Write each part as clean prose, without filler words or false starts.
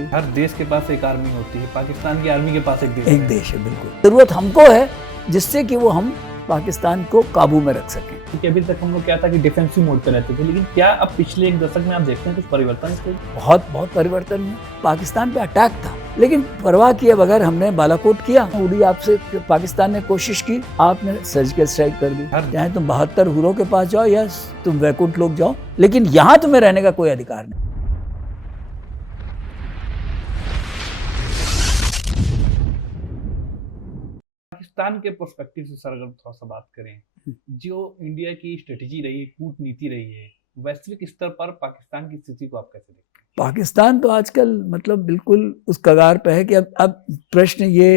गई। हर देश के पास एक आर्मी होती है, पाकिस्तान की आर्मी के पास एक देश है। बिल्कुल जरूरत हमको है जिससे कि वो हम पाकिस्तान को काबू में रख सकें। क्योंकि अभी तक हम लोग क्या था कि डिफेंसिव मोड पे रहते थे, लेकिन क्या अब पिछले एक दशक में आप देखते हैं कुछ परिवर्तन इसके? बहुत परिवर्तन है। पाकिस्तान पे अटैक था, लेकिन परवाह किए बगैर हमने बालाकोट किया। उड़ी आपसे पाकिस्तान ने कोशिश की, आपने सर्जिकल स्ट्राइक कर दी। चाहे तुम 72 हुरों के पास जाओ या तुम वैकुंठ लोग जाओ, लेकिन यहाँ तुम्हें रहने का कोई अधिकार नहीं। पाकिस्तान के पर्सपेक्टिव से सर अगर थोड़ा सा बात करें, जो इंडिया की स्ट्रेटेजी रही है, कूटनीति रही है, वैश्विक स्तर पर पाकिस्तान की स्थिति को आप कैसे देखते हैं? पाकिस्तान तो आजकल मतलब बिल्कुल उस कगार पे है कि अब प्रश्न ये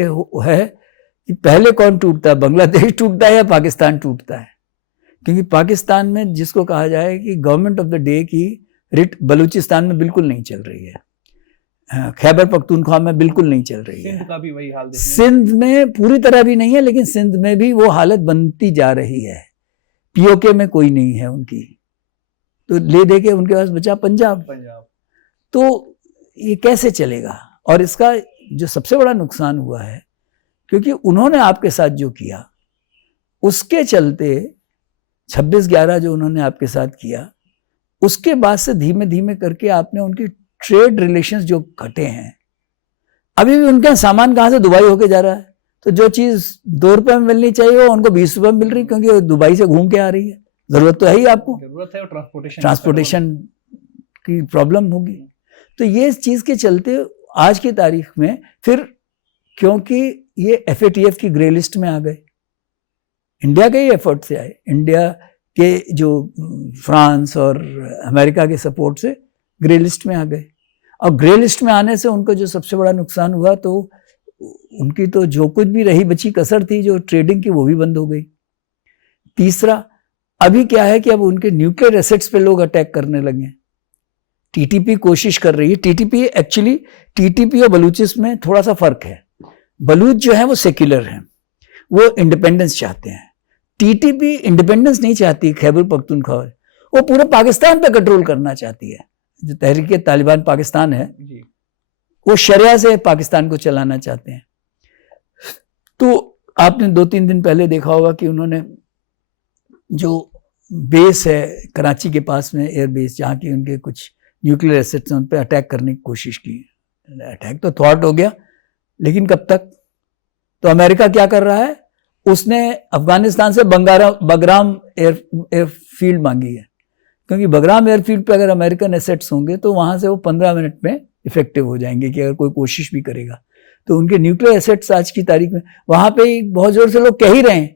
है कि पहले कौन टूटता है, बांग्लादेश टूटता है या पाकिस्तान टूटता है। क्योंकि पाकिस्तान में जिसको कहा जाए कि गवर्नमेंट ऑफ द डे की रिट बलूचिस्तान में बिल्कुल नहीं चल रही है, खैबर पख्तूनख्वा में बिल्कुल नहीं चल रही है। सिंध का भी वही हाल देखने सिंध में पूरी तरह भी नहीं है, लेकिन सिंध में भी वो हालत बनती जा रही है। पीओके में कोई नहीं है उनकी, तो ले दे के उनके पास बचा पंजाब। तो ये कैसे चलेगा? और इसका जो सबसे बड़ा नुकसान हुआ है, क्योंकि उन्होंने आपके साथ जो किया उसके चलते 26/11 जो उन्होंने आपके साथ किया, उसके बाद से धीमे धीमे करके आपने उनकी ट्रेड रिलेशंस जो घटे हैं। अभी भी उनके सामान कहाँ से दुबई होके जा रहा है, तो जो चीज़ 2 रुपये में मिलनी चाहिए वो उनको 20 रुपये में मिल रही, क्योंकि वो दुबई से घूम के आ रही है। ज़रूरत तो है ही आपको, जरूरत है, और ट्रांसपोर्टेशन की प्रॉब्लम होगी। तो ये चीज़ के चलते आज की तारीख में फिर, क्योंकि ये FATF की ग्रे लिस्ट में आ गए, इंडिया के ही एफर्ट से आए, इंडिया के जो फ्रांस और अमेरिका के सपोर्ट से ग्रे लिस्ट में आ गए। और ग्रे लिस्ट में आने से उनको जो सबसे बड़ा नुकसान हुआ, तो उनकी तो जो कुछ भी रही बची कसर थी जो ट्रेडिंग की, वो भी बंद हो गई। तीसरा, अभी क्या है कि अब उनके न्यूक्लियर एसेट्स पे लोग अटैक करने लगे। TTP कोशिश कर रही है। TTP और बलूचिस्तान में थोड़ा सा फर्क है। बलूच जो है वो सेक्युलर हैं, वो इंडिपेंडेंस चाहते हैं। TTP इंडिपेंडेंस नहीं चाहती, खैबर पख्तूनख्वा वो पूरे पाकिस्तान पे कंट्रोल करना चाहती है। जो तहरीक तालिबान पाकिस्तान है, वो शरिया से पाकिस्तान को चलाना चाहते हैं। तो आपने 2-3 दिन पहले देखा होगा कि उन्होंने जो बेस है कराची के पास में, एयर बेस, जहाँ की उनके कुछ न्यूक्लियर एसेट्स हैं, उन पर अटैक करने की कोशिश की। अटैक तो थ्वार्ट हो गया, लेकिन कब तक? तो अमेरिका क्या कर रहा है, उसने अफगानिस्तान से बगराम एयरफील्ड मांगी है, क्योंकि बगराम एयरफील्ड पे अगर अमेरिकन एसेट्स होंगे तो वहाँ से वो 15 मिनट में इफेक्टिव हो जाएंगे कि अगर कोई कोशिश भी करेगा। तो उनके न्यूक्लियर एसेट्स आज की तारीख में वहाँ पे बहुत जोर से लोग कह ही रहे हैं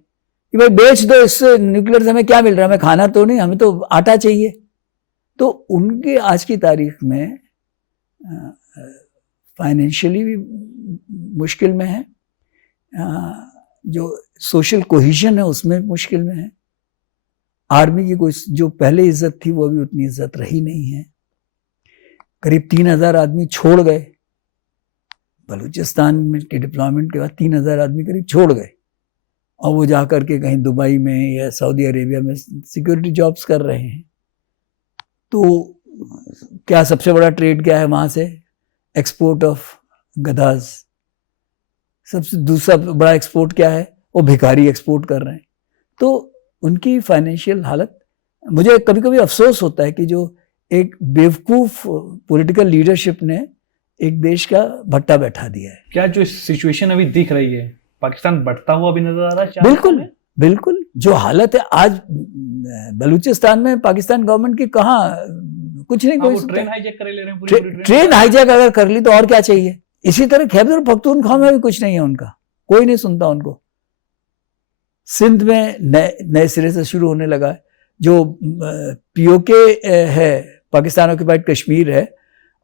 कि भाई बेच दो, इससे न्यूक्लियर से हमें क्या मिल रहा है, हमें खाना तो नहीं, हमें तो आटा चाहिए। तो उनके आज की तारीख में फाइनेंशियली भी मुश्किल में है, जो सोशल कोहिजन है उसमें मुश्किल में है। आर्मी की कोई जो पहले इज्जत थी वो अभी उतनी इज्जत रही नहीं है। करीब 3000 आदमी छोड़ गए बलूचिस्तान में के डिप्लॉयमेंट के बाद, 3000 आदमी करीब छोड़ गए, और वो जा कर के कहीं दुबई में या सऊदी अरेबिया में सिक्योरिटी जॉब्स कर रहे हैं। तो क्या सबसे बड़ा ट्रेड क्या है वहाँ से? एक्सपोर्ट ऑफ गधाज। सबसे दूसरा बड़ा एक्सपोर्ट क्या है? वो भिखारी एक्सपोर्ट कर रहे हैं। तो उनकी फाइनेंशियल हालत, मुझे कभी कभी अफसोस होता है कि जो एक बेवकूफ़ पॉलिटिकल लीडरशिप ने एक देश का भट्टा बैठा दिया है। क्या जो सिचुएशन अभी दिख रही है, पाकिस्तान बढ़ता हुआ भी नजर आ रहा है? बिल्कुल बिल्कुल। जो हालत है आज बलूचिस्तान में, पाकिस्तान गवर्नमेंट की कहाँ कुछ नहीं, कोई ट्रेन हाईजैक कर ले रहे हैं, ट्रेन हाईजैक अगर कर ली तो और क्या चाहिए। इसी तरह खैबर पख्तूनख्वा में भी कुछ नहीं है उनका, कोई नहीं सुनता उनको। सिंध में नए सिरे से शुरू होने लगा है। जो POK है, पाकिस्तान ऑक्यूपाइड कश्मीर है,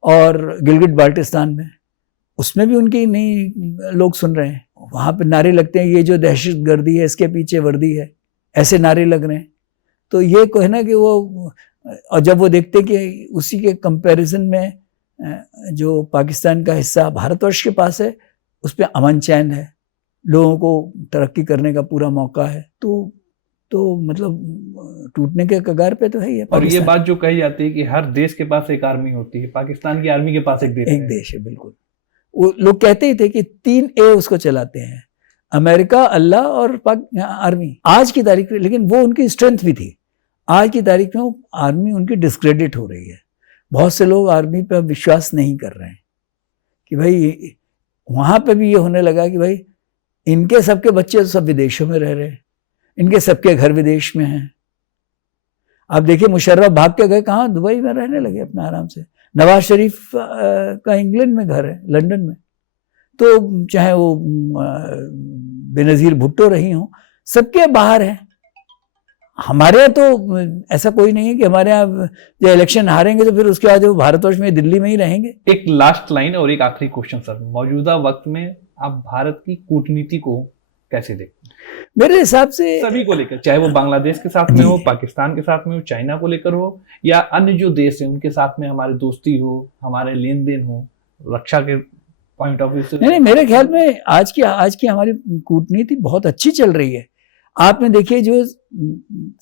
और गिलगिट बाल्टिस्तान में, उसमें भी उनकी नहीं लोग सुन रहे हैं। वहाँ पे नारे लगते हैं, ये जो दहशतगर्दी है इसके पीछे वर्दी है, ऐसे नारे लग रहे हैं। तो ये कहना कि वो, और जब वो देखते कि उसी के कंपैरिजन में जो पाकिस्तान का हिस्सा भारतवर्ष के पास है, उस पर अमन चैन है, लोगों को तरक्की करने का पूरा मौका है, तो तो मतलब टूटने के कगार पे तो है ही है और ये पाकिस्तान। बात जो कही जाती है कि हर देश के पास एक आर्मी होती है, पाकिस्तान की आर्मी के पास एक देश है बिल्कुल। वो लोग कहते ही थे कि 3 ए उसको चलाते हैं, अमेरिका, अल्लाह और आर्मी। आज की तारीख में लेकिन वो उनकी स्ट्रेंथ भी थी। आज की तारीख में वो आर्मी उनकी डिस्क्रेडिट हो रही है। बहुत से लोग आर्मी पर विश्वास नहीं कर रहे हैं कि भाई वहां पे भी ये होने लगा कि भाई इनके सबके बच्चे तो सब विदेशों में रह रहे हैं, इनके सबके घर विदेश में हैं। आप देखिए मुशर्रफ भाग के गए कहाँ, दुबई में रहने लगे अपना आराम से। नवाज शरीफ का इंग्लैंड में घर है, लंदन में। तो चाहे वो बेनजीर भुट्टो रही हों, सबके बाहर है। हमारे यहाँ तो ऐसा कोई नहीं है कि हमारे यहाँ जो इलेक्शन हारेंगे तो फिर उसके बाद वो भारतवर्ष में, दिल्ली में ही रहेंगे। एक लास्ट लाइन और एक आखिरी क्वेश्चन सर, मौजूदा वक्त में आप भारत की कूटनीति को कैसे देखते हैं? मेरे हिसाब से सभी को लेकर, चाहे वो बांग्लादेश के साथ में हो, पाकिस्तान के साथ में हो, चाइना को लेकर हो, या अन्य जो देश है उनके साथ में हमारे दोस्ती हो, हमारे लेन देन हो, रक्षा के पॉइंट ऑफ व्यू से। नहीं, मेरे ख्याल में आज की हमारी कूटनीति बहुत अच्छी चल रही है। आपने देखिए जो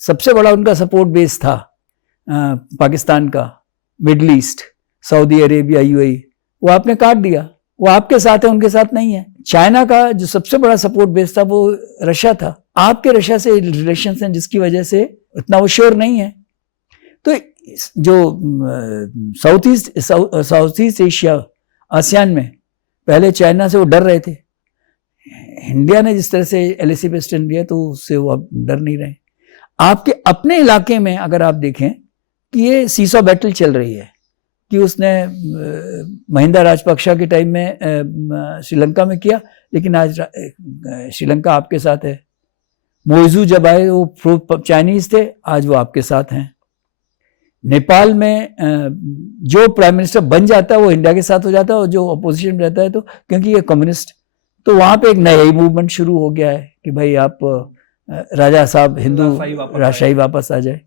सबसे बड़ा उनका सपोर्ट बेस था पाकिस्तान का, middle east, Saudi Arabia, UAE, वो आपने काट दिया। वो आपके साथ है, उनके साथ नहीं है। चाइना का जो सबसे बड़ा सपोर्ट बेस था वो रशिया था। आपके रशिया से रिलेशन हैं जिसकी वजह से उतना वो श्योर नहीं है। तो जो साउथ ईस्ट एशिया, आसियान में पहले चाइना से वो डर रहे थे। इंडिया ने जिस तरह से एलएसी पे स्टैंड लिया तो उससे वो अब डर नहीं रहे। आपके अपने इलाके में अगर आप देखें कि ये सीसॉ बैटल चल रही है कि उसने महिंदा राजपक्षा के टाइम में श्रीलंका में किया, लेकिन आज श्रीलंका आपके साथ है। मोइजू जब आए वो चाइनीज थे, आज वो आपके साथ हैं। नेपाल में जो प्राइम मिनिस्टर बन जाता है वो इंडिया के साथ हो जाता है, और जो अपोजिशन में रहता है तो क्योंकि ये कम्युनिस्ट, तो वहां पे एक नया मूवमेंट शुरू हो गया है कि भाई आप राजा साहब हिंदू राजशाही वापस आ जाए।